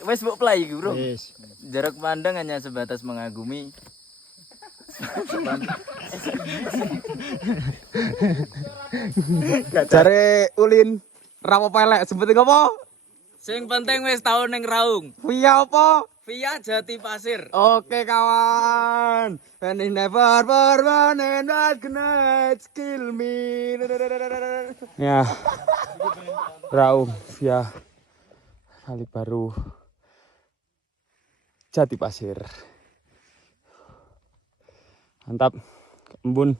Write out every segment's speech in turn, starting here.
Wes mbok play iki, Bro. Wis. Jarak pandang hanya sebatas mengagumi. Jare Ulin rapo pelek sebut apa? Sing penting wis tau ning Raung. Via apa? Via Jati Pasir. Oke kawan. And it never permanent that cannot kill me. Ya. Raung via Kali Baru Jati Pasir. Mantap. Embun.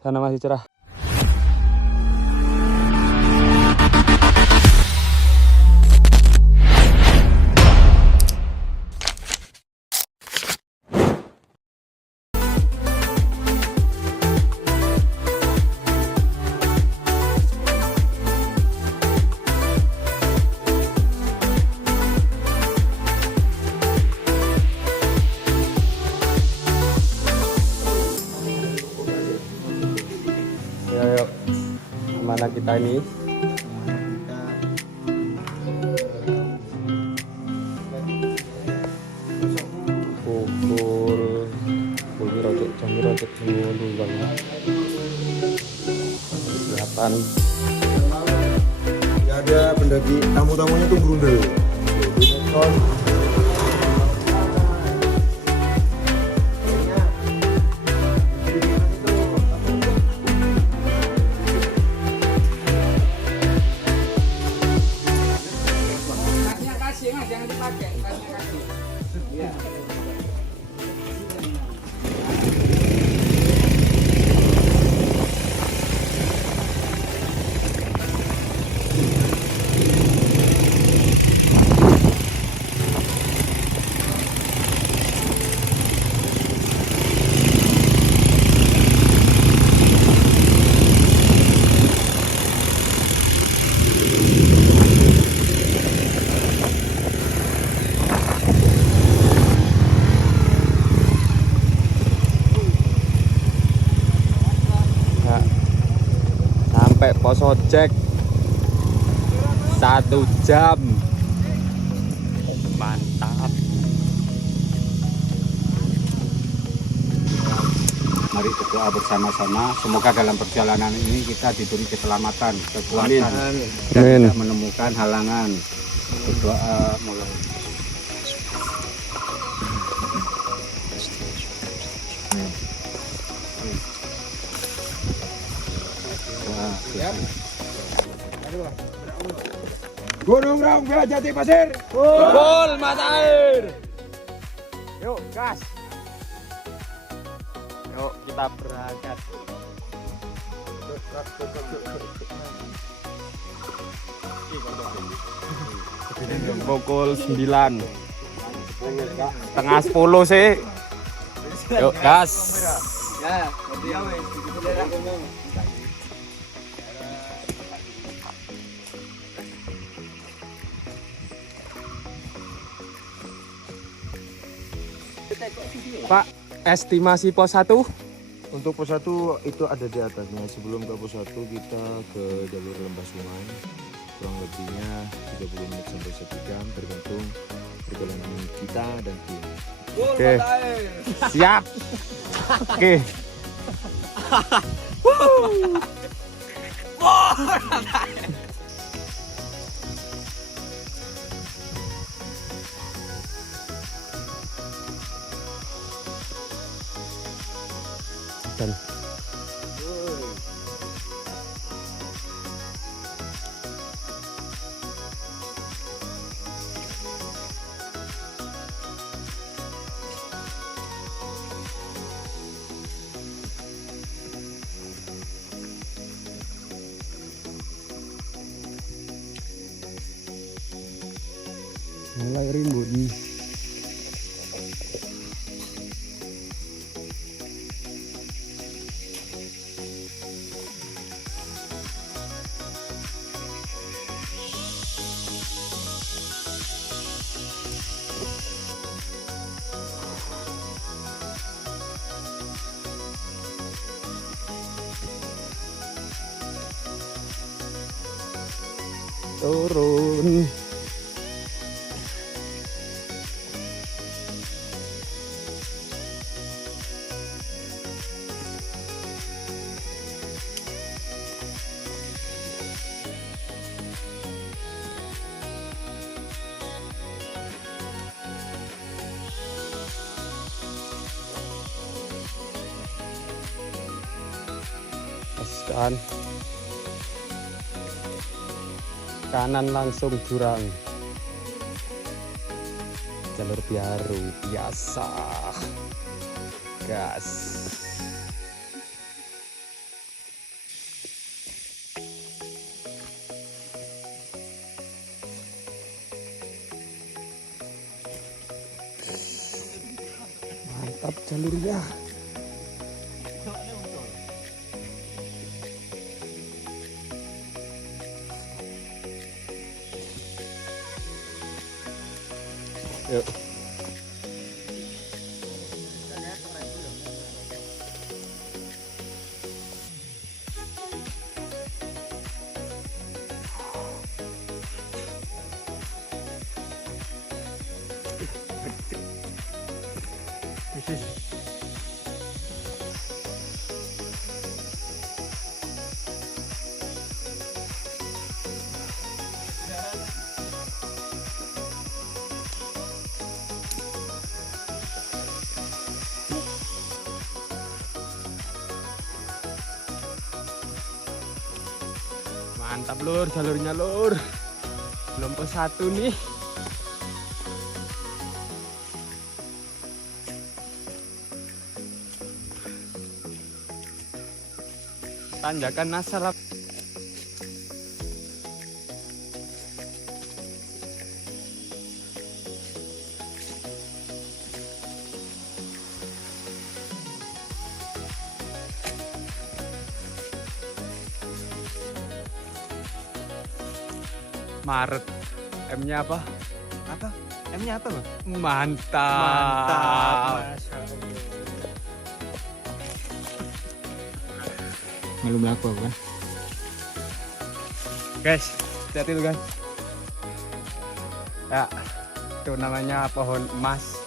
Sana masih cerah. Ayo, mana kita ini? Pukul rojok semua duluan. 8. Ya ada pendaki tamu-tamunya tuh berundel. Jangan dipakai, Iya. Sampai pos ojek 1 jam. Mantap. Mari berdoa bersama-sama. Semoga dalam perjalanan ini kita diberi keselamatan, kekuatan, dan Amin. tidak menemukan halangan. Berdoa mulai. Gunung Raung via Jati Pasir. Gol mata air. Yuk gas. Yuk kita berangkat. Pukul 9. Setengah 10 sih. Yuk gas. Ya, dia wes ngomong. Pak, estimasi pos 1? Untuk pos 1 itu ada di atasnya. Sebelum ke pos 1 kita ke jalur lembah sungai. Kurang lebihnya 30 menit sampai 1 jam tergantung perjalanan kita dan tim. Oke. Siap. Oke. Dan mulai rimbun. Turun. Dan kanan langsung jurang. Jalur biru biasa. Gas. Mantap jalurnya. Yuk. Mantap lur, jalurnya lur. Belum pos 1 nih. Tanjakan Nasarap. Maret. M-nya apa? Apa? M-nya apa, Bang? Mantap. Belum laku kan? Guys, hati-hati tuh guys. Ya, itu namanya pohon emas.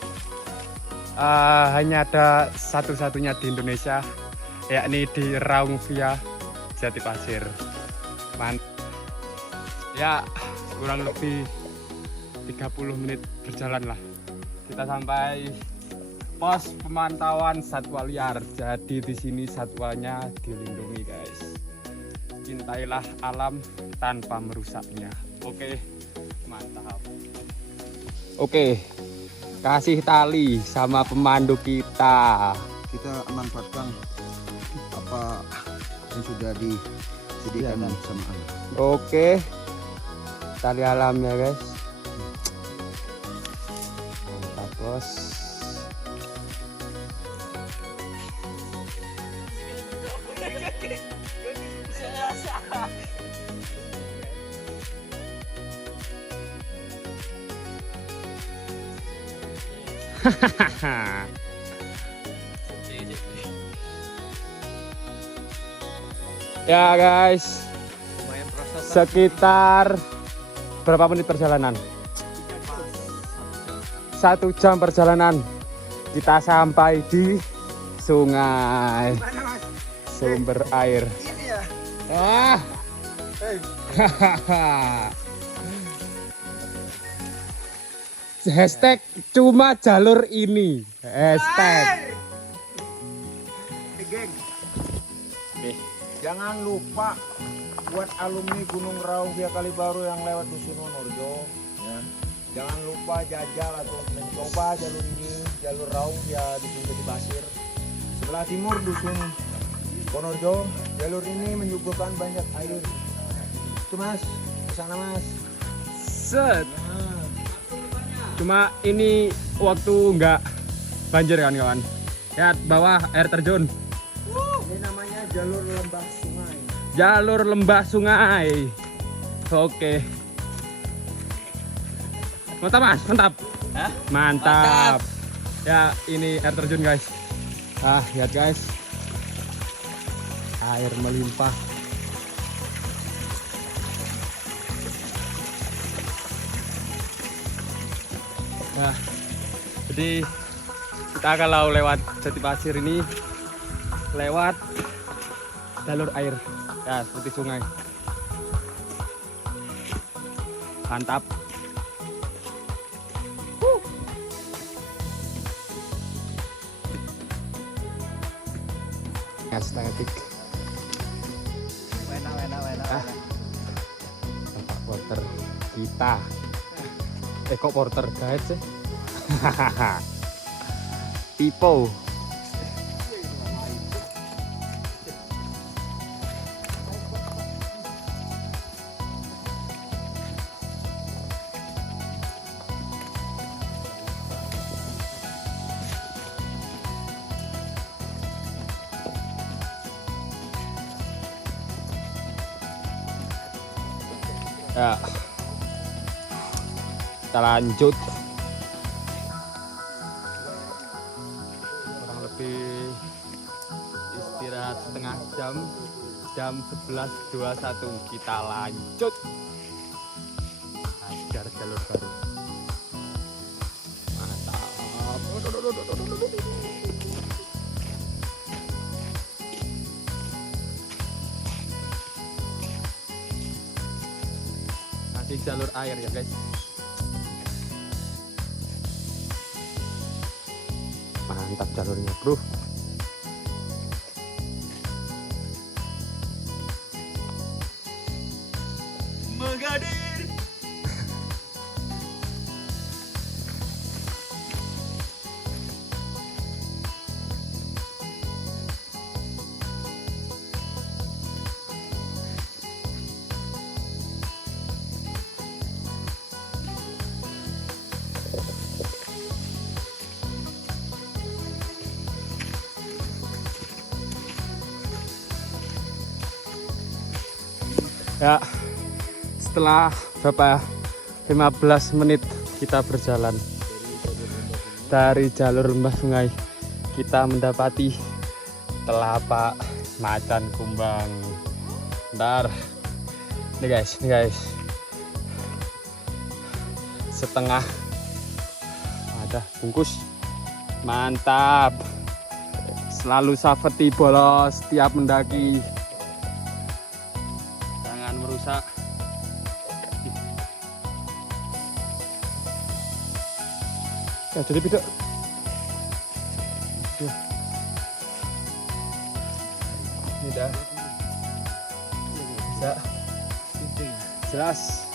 Hanya ada satu-satunya di Indonesia, yakni di Raung via Jati Pasir. Mantap. Ya, kurang lebih 30 menit berjalan lah. Kita sampai pos pemantauan satwa liar. Jadi di sini satwanya dilindungi, guys. Cintailah alam tanpa merusaknya. Oke, mantap. Oke, kasih tali sama pemandu kita. Kita manfaatkan apa yang sudah disediakan sama alam. Oke, tali alamnya guys. Mantap bos. Ya guys, sekitar berapa menit perjalanan? 1 jam perjalanan. Kita sampai di sungai, sumber air. Wah, hashtag cuma jalur ini. Hashtag. Jangan lupa buat alumni Gunung Raung via Kalibaru yang lewat Dusun Wonorejo, ya. Jangan lupa jajal atau mencoba jalur ini, jalur Raung via Dusun Jati Pasir. Sebelah timur Dusun Wonorejo, jalur ini menyuguhkan banyak air. Itu Mas, ke sana Mas. Set. Nah, Cuma ini waktu nggak banjir kan kawan. Lihat bawah air terjun. ini namanya jalur lembah sungai. Jalur lembah sungai. Oke. Mantap mas, mantap. Hah? Mantap. Ya ini air terjun guys. Lihat guys. Air melimpah. Nah, jadi kita kalau lewat Jati Pasir ini lewat jalur air ya seperti sungai. Mantap. Ya setengah 3. kita. Kok porter guide sih? Pipo. Ya, kita lanjut. Kurang lebih istirahat setengah jam. Jam 11.21 kita lanjut. Ajar jalur baru. Mantap. Di jalur air ya guys. Mantap jalurnya bro. Magadir. Ya, setelah berapa 15 menit kita berjalan dari jalur lembah sungai, kita mendapati telapak macan kumbang. Bentar, nih guys, setengah ada bungkus. Mantap, selalu safety bolos tiap mendaki. Merusak. Ya jadi tidak. Ini dah. Bisa. Jelas.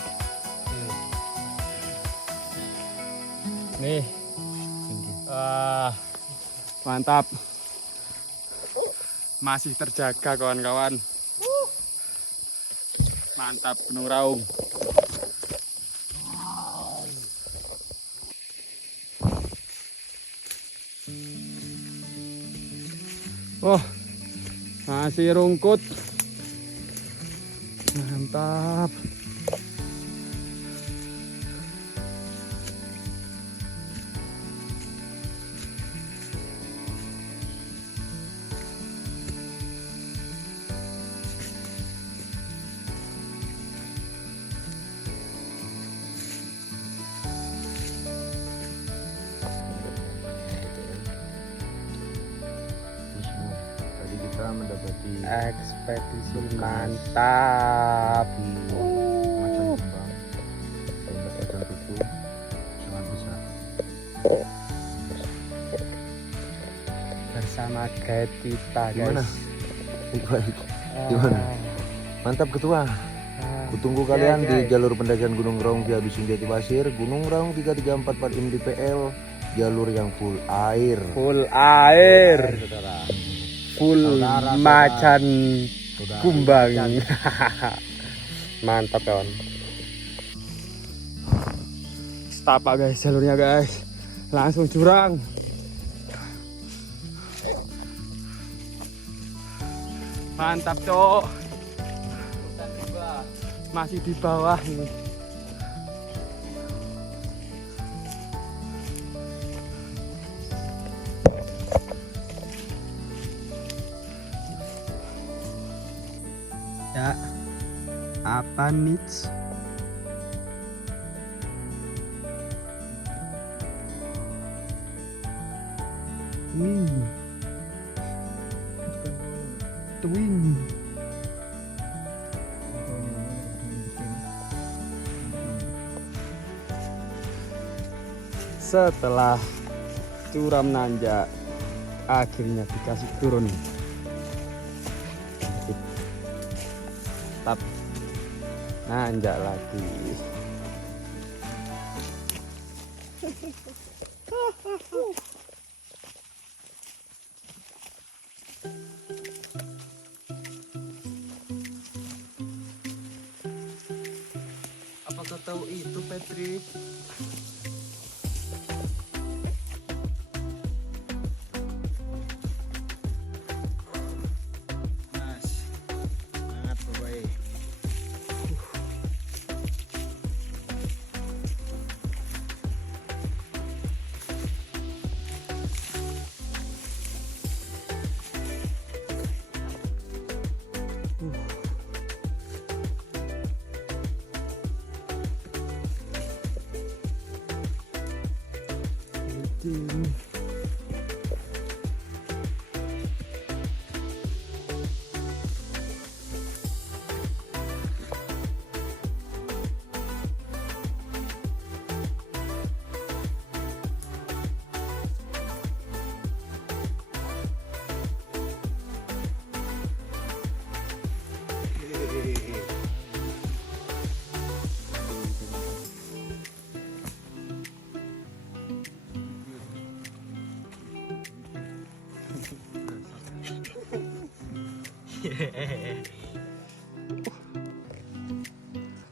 Nih. Mantap. Masih terjaga kawan-kawan. Mantap Gunung Raung. Oh, masih rungkut. Mantap. Kita mendapati Ekspedisi mantap. macan kumbang, macan tutul sangat besar. Bersama guide kita Gimana? guys. Gimana? Mantap ketua. Kutunggu kalian di jalur pendakian Gunung Raung via Dusun Jati Pasir, Gunung Raung 3344 mdpl, jalur yang full air. Full air. Saudara. Full macan kumbang. Mantap kawan. Setapak guys jalurnya guys. Langsung jurang. Mantap cok. Masih di bawah nih. Ya, apa nih? Twin. Setelah curam nanjak, akhirnya dikasih turun. Tap nanjak lagi. Apakah tahu itu, Patrick? Mas, semangat bye.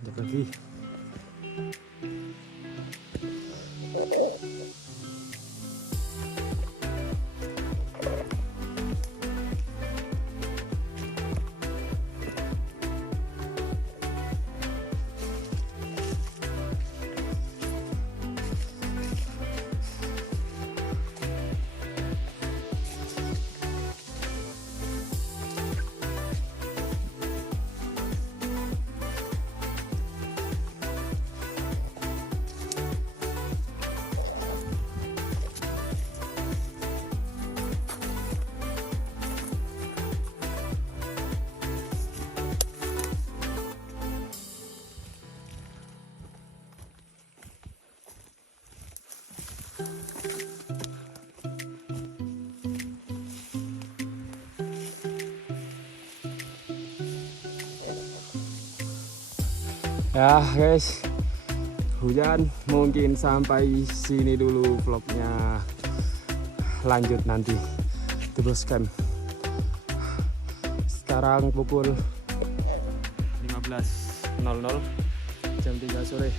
Ada lagi. Ya guys, hujan, mungkin sampai sini dulu vlognya. Lanjut nanti teruskan. Sekarang pukul 15.00, jam 3 sore.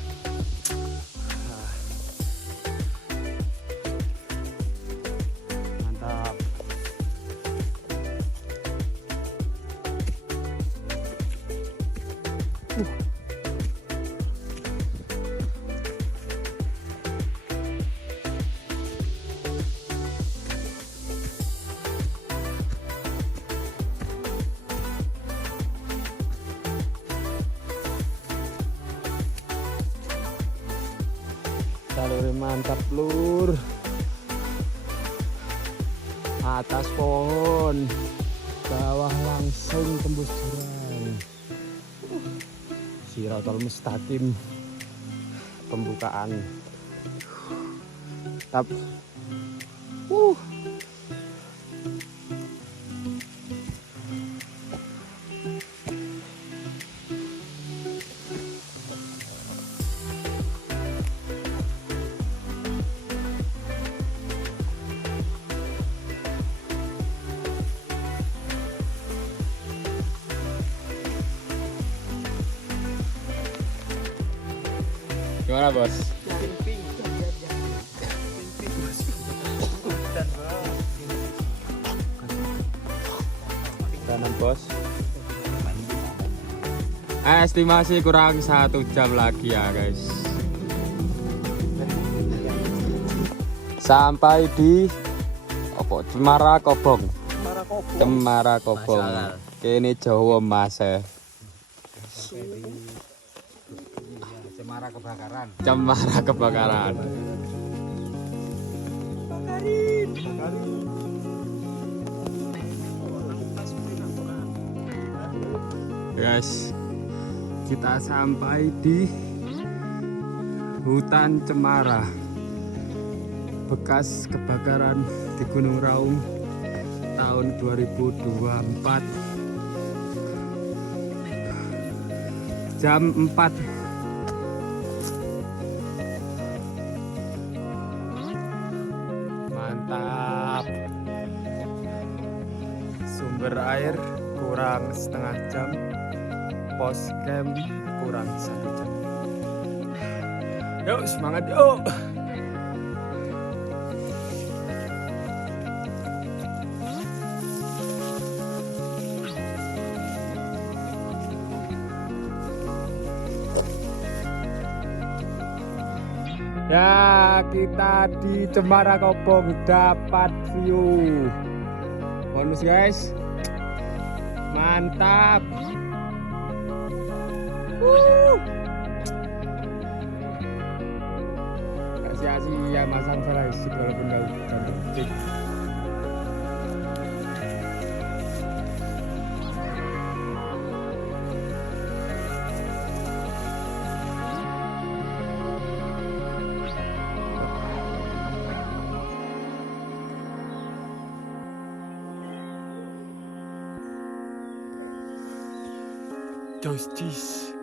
Mantap. Jalurnya mantap lur, atas pohon, bawah langsung tembus jurang. Shiratal Mustaqim pembukaan. Tap. Gimana bos? Kanan bos. Estimasi kurang 1 jam lagi ya guys. Sampai di Cemara Kobong. Cemara Kobong. Kene Jawa Mas. Cemara kebakaran. Cemara kebakaran. Guys, kita sampai di hutan Cemara, bekas kebakaran di Gunung Raung tahun 2024. Jam 4. Mantap. Sumber air kurang setengah jam, pos camp kurang 1 jam. Yuk semangat yuk. Ya, kita di Cemara Kobong dapat view bonus guys, mantap. Gak sia-sia masang flashlight walaupun gak cantik. Justice.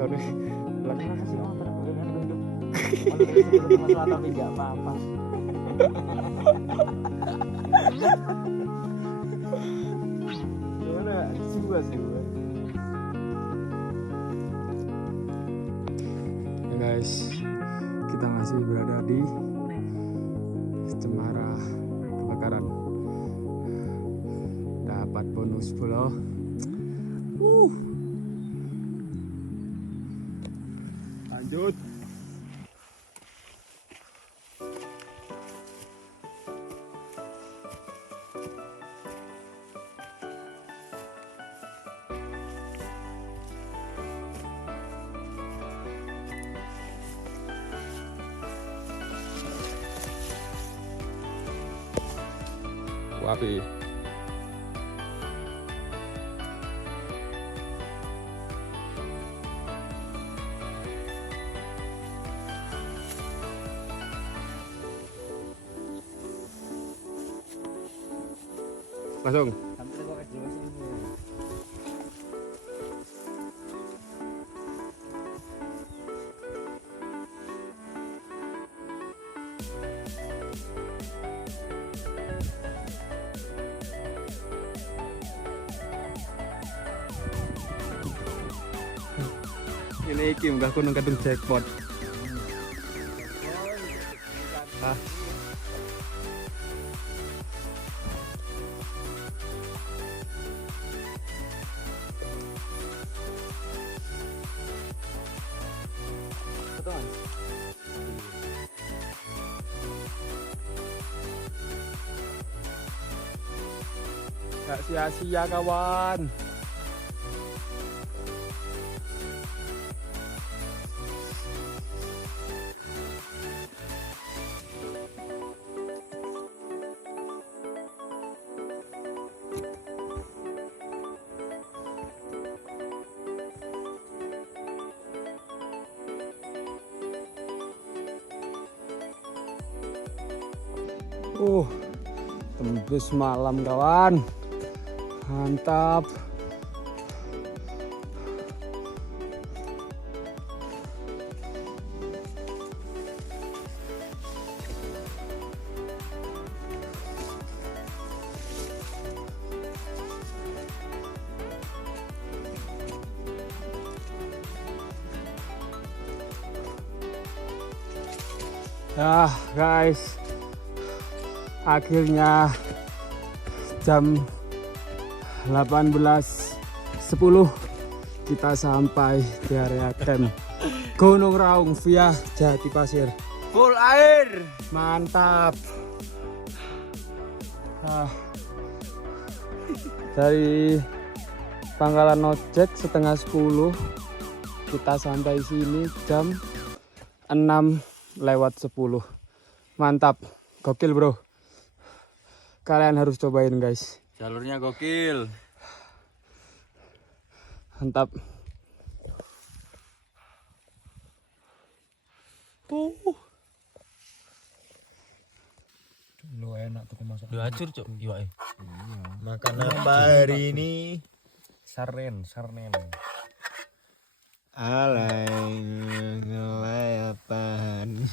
Sorry, belakang Kasih motor gue kan duduk. Masuk tapi nggak apa-apa. gimana? Jiwa sih gue. Ya guys, kita masih berada di Cemara kebakaran. Dapat bonus pulau. Lanjut. Wapi. Langsung. Sampai gua kejauhan sini. Ini Kim gak kunung kadung jackpot. Hah? Gak sia-sia kawan. Tembus malam kawan, mantap. Ya guys, akhirnya jam 18.10 kita sampai di area camp Gunung Raung via Jati Pasir. Full air. Mantap. Dari Pangkalan Ojek setengah 10 kita sampai sini jam 6:10. Mantap, gokil bro. Kalian harus cobain guys. Jalurnya gokil. Mantap. Lu enak tuh masak. Udah hancur cuk. Iya. Makan apa hari ini? Sarnen. Alay ngelay apaan?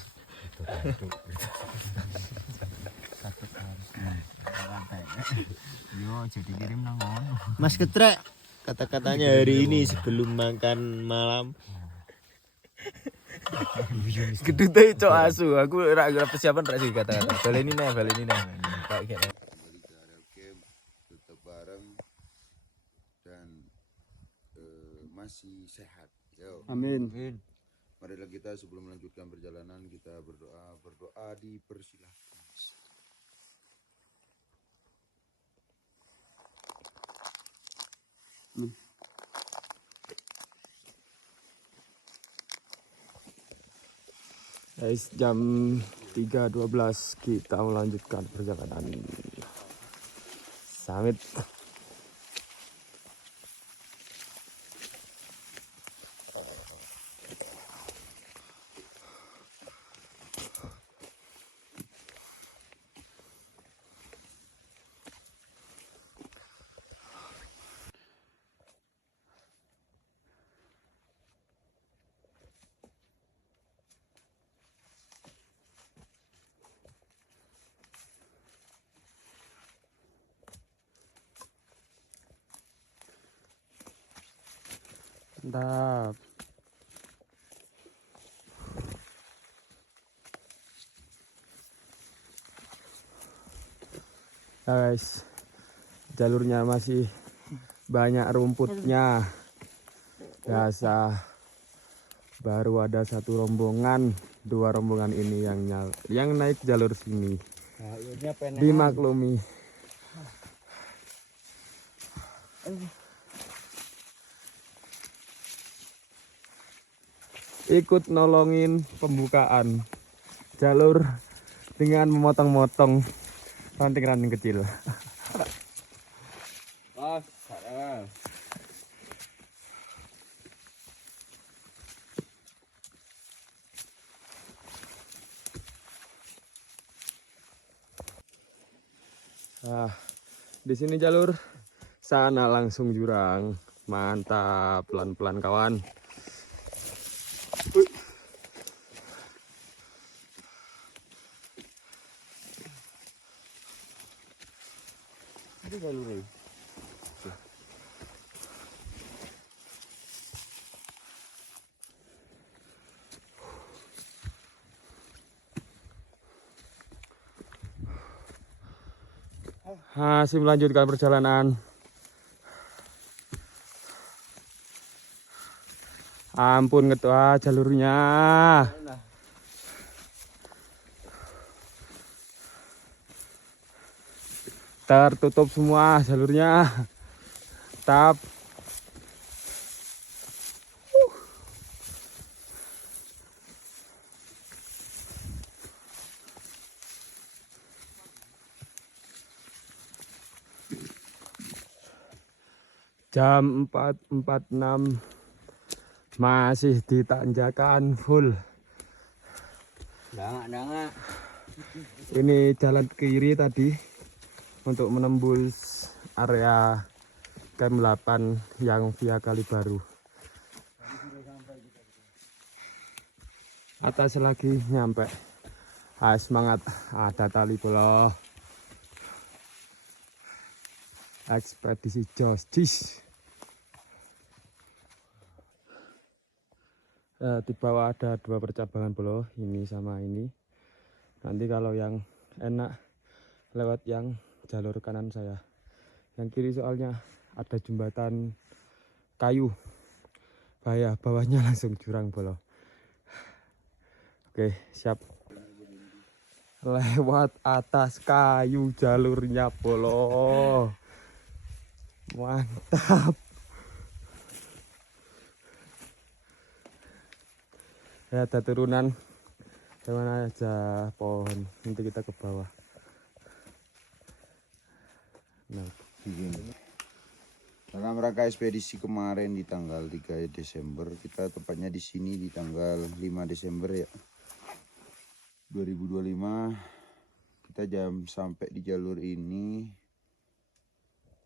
Yo jadi kirim nang ngono. Mas Ketrek, kata-katanya hari ini sebelum makan malam. Gedute cok asu. Aku ora persiapan ora sih kata-kata. Baleni nih. Kayak Tetap bareng dan masih sehat. Yo. Amin. Marilah kita sebelum melanjutkan perjalanan kita berdoa dipersilahkan. Guys, jam 3.12 kita melanjutkan perjalanan summit. Mantap. Ya guys, jalurnya masih banyak rumputnya. Biasa baru ada satu rombongan, 2 rombongan ini yang naik jalur sini. Dimaklumi. Ikut nolongin pembukaan jalur dengan memotong-motong ranting-ranting kecil. Di sini jalur, sana langsung jurang. Mantap, pelan-pelan kawan. Ini jalurnya. Masih melanjutkan perjalanan. Ampun ketua jalurnya. Tertutup semua jalurnya. Tap. Jam 4.46 masih di tanjakan full. Dangak. Ini jalan ke kiri tadi untuk menembus area camp 8 yang via Kalibaru. Atas lagi nyampe. Semangat, ada tali bola. Ekspedisi Justice. Di bawah ada 2 percabangan pulau, ini sama ini. Nanti kalau yang enak lewat yang jalur kanan saya. Yang kiri soalnya ada jembatan kayu. Bahaya, bawahnya langsung jurang bolong. Oke, siap. Lewat atas kayu jalurnya bolong. Mantap. Ya, ada turunan kemana aja pohon. Nanti kita ke bawah. Nah, Dalam rangka ekspedisi kemarin di tanggal 3 Desember, kita tepatnya di sini di tanggal 5 Desember ya 2025. Kita sampai di jalur ini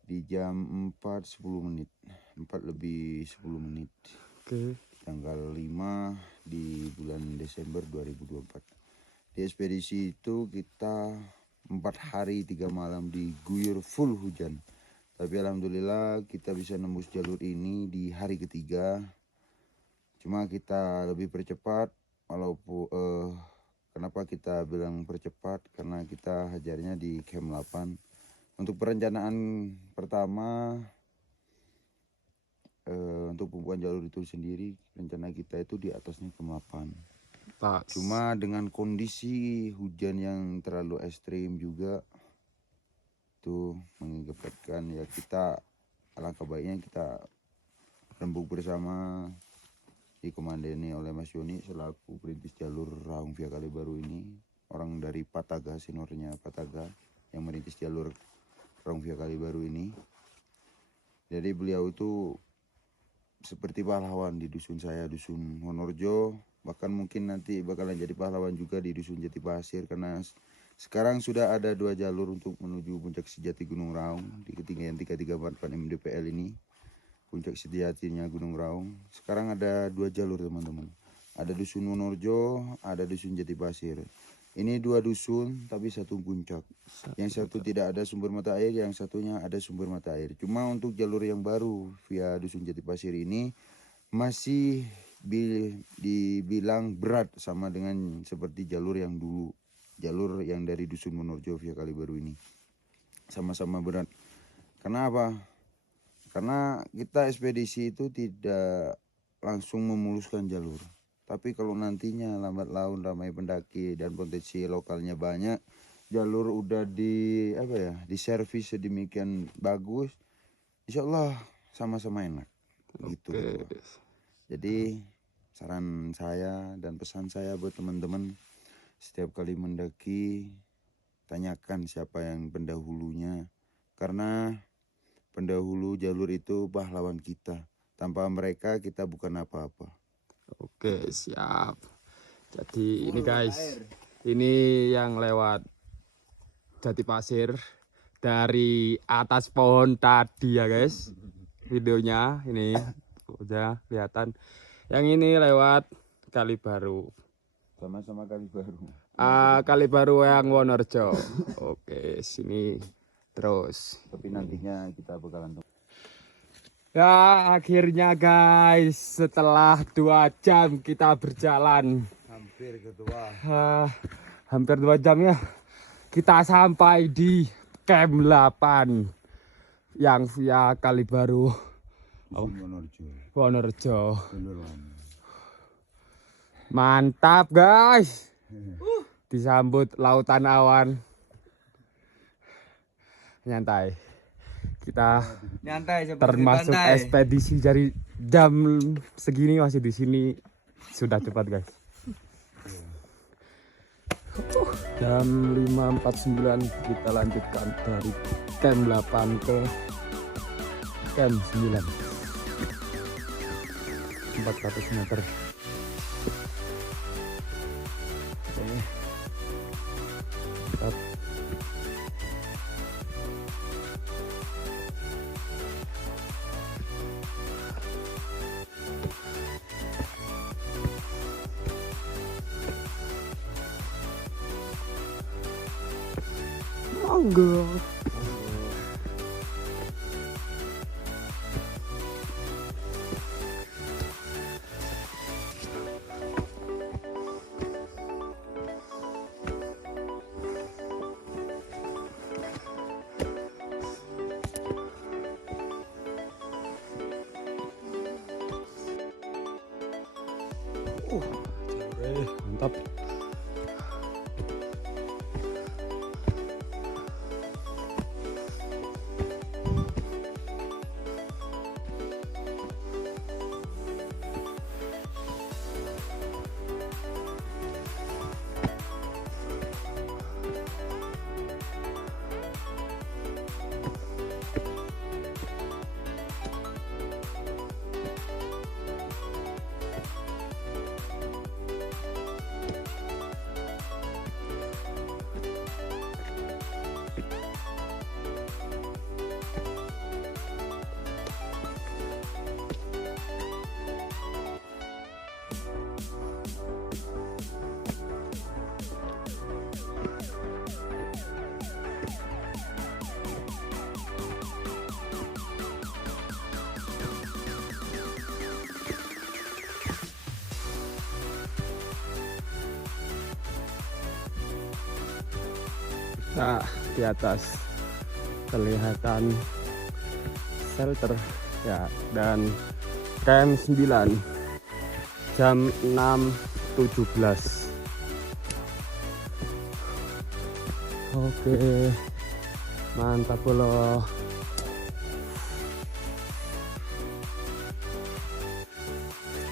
di jam 4.10 menit, 4 lebih 10 menit. oke. Tanggal 5 di bulan Desember 2024. Di ekspedisi itu kita 4 hari 3 malam diguyur full hujan. Tapi alhamdulillah kita bisa nembus jalur ini di hari ketiga. Cuma kita lebih percepat, walaupun kenapa kita bilang percepat, karena kita hajarnya di camp 8. Untuk perencanaan pertama, untuk pembukaan jalur itu sendiri, rencana kita itu di atasnya camp 8. Pas. Cuma dengan kondisi hujan yang terlalu ekstrim juga, itu mengakibatkan ya kita, alangkah baiknya kita rembuk bersama, dikomandani oleh Mas Yoni selaku perintis jalur Raung Via Kalibaru ini, orang dari Pataga, seniornya Pataga yang merintis jalur Raung Via Kalibaru ini. Jadi beliau itu seperti pahlawan di dusun saya, dusun Wonorjo, bahkan mungkin nanti bakalan jadi pahlawan juga di dusun Jati Pasir, karena sekarang sudah ada 2 jalur untuk menuju puncak sejati Gunung Raung di ketinggian 3344 mdpl ini. Puncak sejatinya Gunung Raung. Sekarang ada 2 jalur teman-teman. Ada dusun Wonorjo, ada dusun Jati Pasir. Ini 2 dusun tapi 1 puncak. Yang satu tidak ada sumber mata air, yang satunya ada sumber mata air. Cuma untuk jalur yang baru via dusun Jati Pasir ini masih dibilang berat sama dengan seperti jalur yang dulu. Jalur yang dari dusun Wonorjo via Kalibaru ini sama-sama berat. Karena apa? Karena kita ekspedisi itu tidak langsung memuluskan jalur. Tapi kalau nantinya lambat laun ramai pendaki dan potensi lokalnya banyak, jalur udah diservis sedemikian bagus, insya Allah sama-sama enak. Gitu. Jadi saran saya dan pesan saya buat teman-teman, setiap kali mendaki tanyakan siapa yang pendahulunya, karena pendahulu jalur itu pahlawan kita. Tanpa mereka kita bukan apa-apa. Oke, siap. Jadi ini guys, ini yang lewat Jati Pasir dari atas pohon tadi ya guys. Videonya ini udah kelihatan. Yang ini lewat Kalibaru. Sama-sama Kalibaru. Kalibaru yang Wonorjo. Oke, sini terus. Tapi nantinya kita bakalan Ya, akhirnya guys, setelah 2 jam kita berjalan. hampir ketua. Hampir 2 jam ya. Kita sampai di camp 8 yang via Kalibaru Wonorjo. Mantap guys. Disambut lautan awan. Nyantai. Kita Nyantai termasuk ekspedisi dari jam segini masih di sini sudah cepat guys. Jam 5.49 kita lanjutkan dari camp 8 ke camp 9. 400 meter. Oke. Mantap. Monggo. Mantap. Nah, di atas kelihatan shelter ya, dan KM 9 jam 6.17. Oke, mantap loh.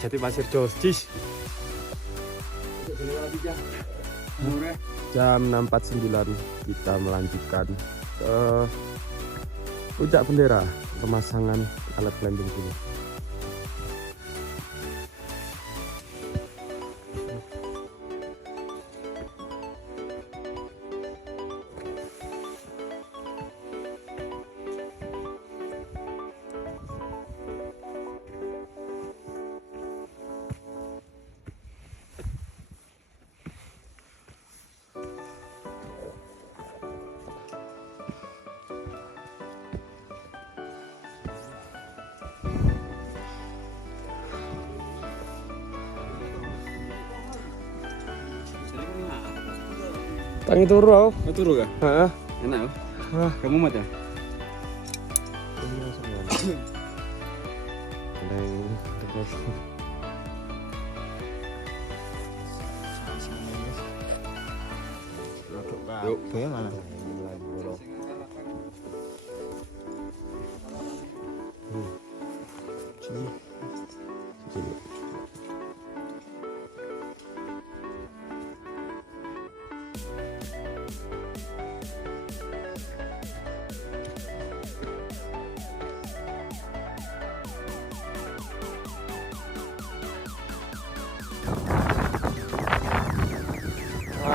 Jati Pasir Jostis. Jam 6.49 kita melanjutkan ke Puncak Bendera, pemasangan alat climbing dulu. Tangi turu aku. Turu kah? Heeh. Enak. Wah, Kamu mat ya? Yuk, gue mana?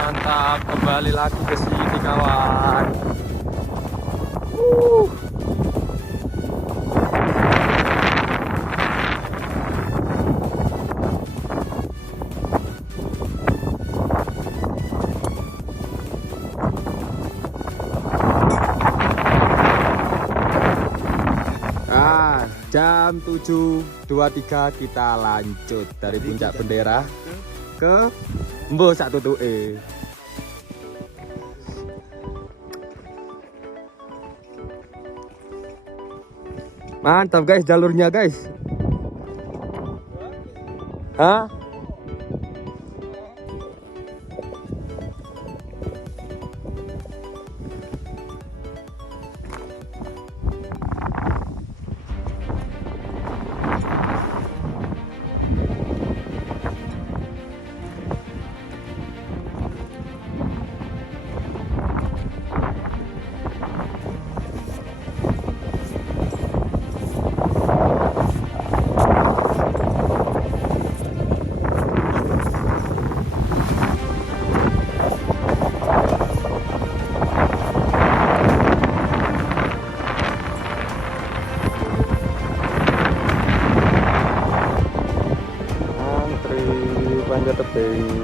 mantap, kembali lagi ke sini kawan. Jam 7.23 kita lanjut dari Puncak Bendera ke Mbo Sak Tutuke. Mantap guys jalurnya guys. Hah? Panjat tebing.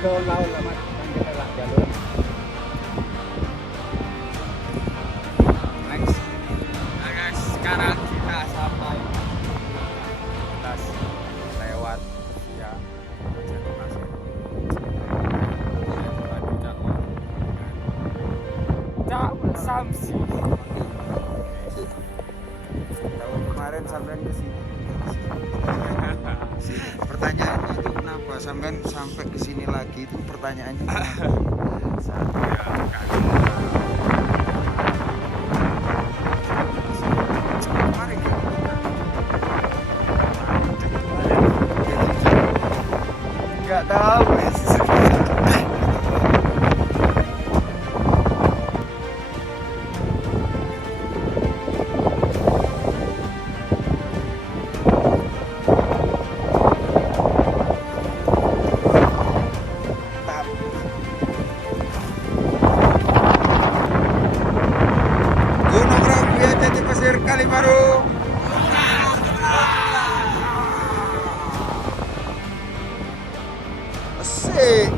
ke laut lewat kita lewat jalur. Next. Nah guys, sekarang kita sampai atas lewat ya Jatuh Pasir. Cak Samsi. Tahun kemarin sampean ke sini. Pertanyaannya itu kenapa sampean sampai ke sini lagi itu pertanyaannya kenapa? Kemarin ya? Nggak tahu guys. Gunung Rabu Jati Pasir Kalibaru. Asik.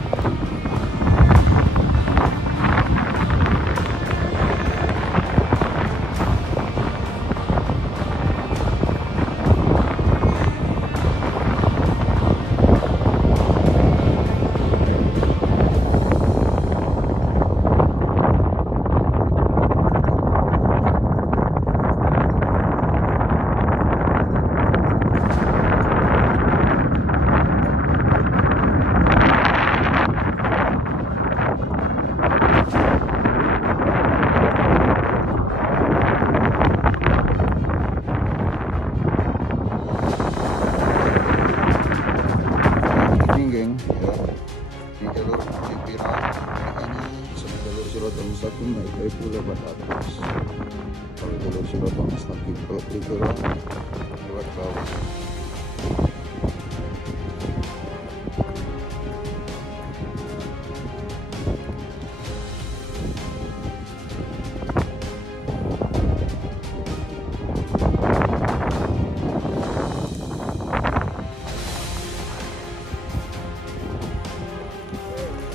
Ini geng ya, di jalur Cipira ini sama jalur Siratal Mustaqim naik itu lewat atas. Kalau jalur Siratal Mustaqim kalau Cipira lewat bawah.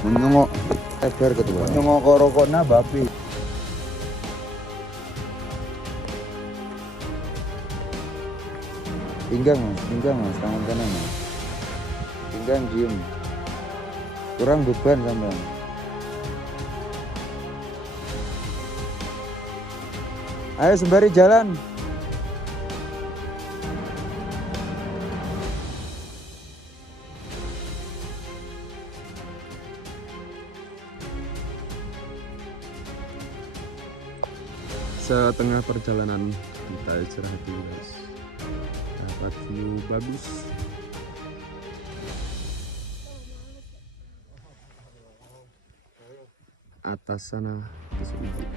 Menyongok eber ketua. Menyongok korokona babi. Pinggang mas, tangan kanan mas. Pinggang diem. Kurang beban sampean. Ayo sembari jalan. Setengah perjalanan kita istirahat dulu guys. Dapat view bagus. Atas sana kesulitan.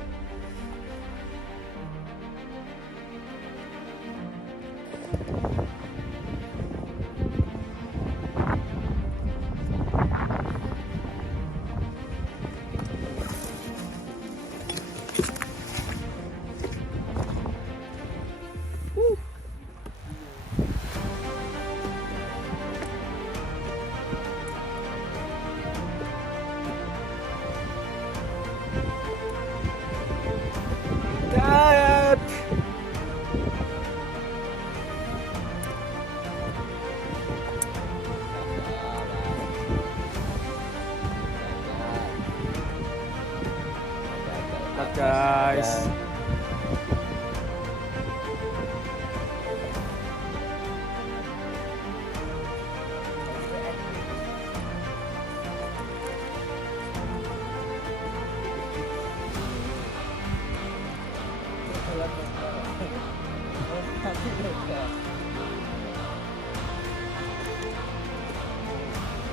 Guys,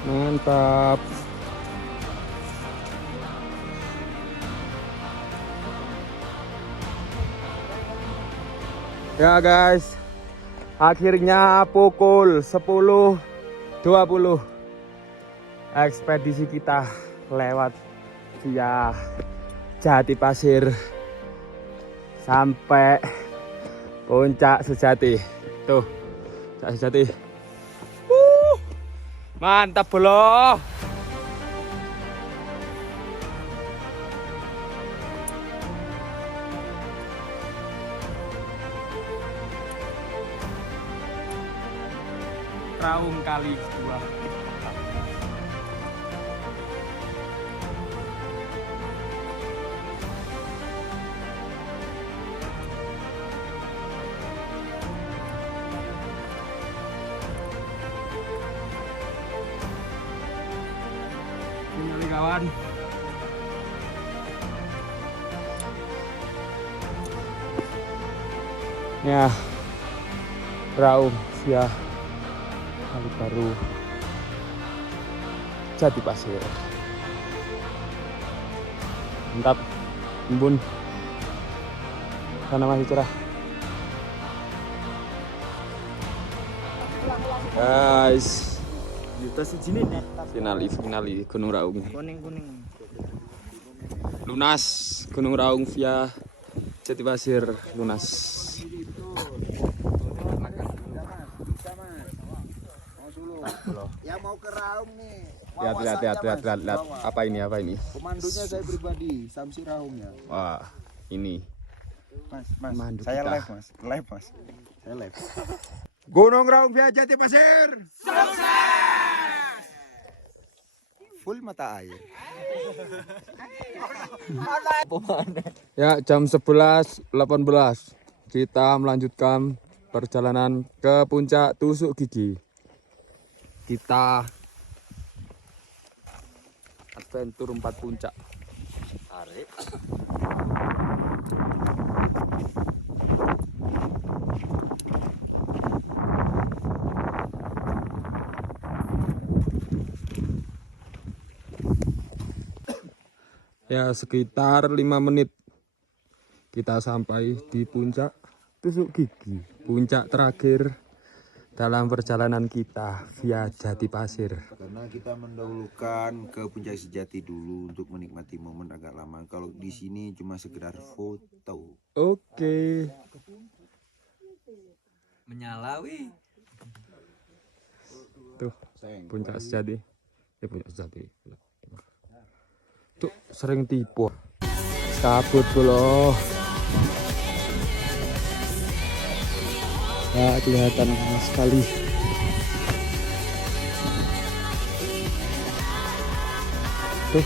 mantap. Ya guys, akhirnya pukul 10.20 ekspedisi kita lewat via Jati Pasir sampai Puncak Sejati. Tuh, Puncak Sejati. Mantap bro. Raung kali 2. Ini kawan. Ya, Raung via Kali Baru Jati Pasir. Mantap, embun. Sana masih cerah. Guys, Juta sejini nih. finali Gunung Raung. Kuning. Lunas Gunung Raung via Jati Pasir lunas. Yang mau ke Raung nih. Lihat. Apa ini? Komandonya saya pribadi, Samsi Raungnya. Wah, ini. Mas, Mandu saya kita. live, Mas. Saya live. Gunung Raung via Jati Pasir. Sukses! Full mata air. Ya, jam 11.18 kita melanjutkan perjalanan ke puncak Tusuk Gigi. Kita adventure 4 puncak. Tarik. Ya, sekitar 5 menit kita sampai di puncak Tusuk Gigi, puncak terakhir dalam perjalanan kita via Jati Pasir. Karena kita mendahulukan ke puncak sejati dulu untuk menikmati momen agak lama. Kalau di sini cuma sekedar foto. Oke. Menyalawi. Tuh, puncak sejati. Puncak sejati. Tuh, sering tipu. Kabut loh. Ya, kelihatan sekali. Tuh.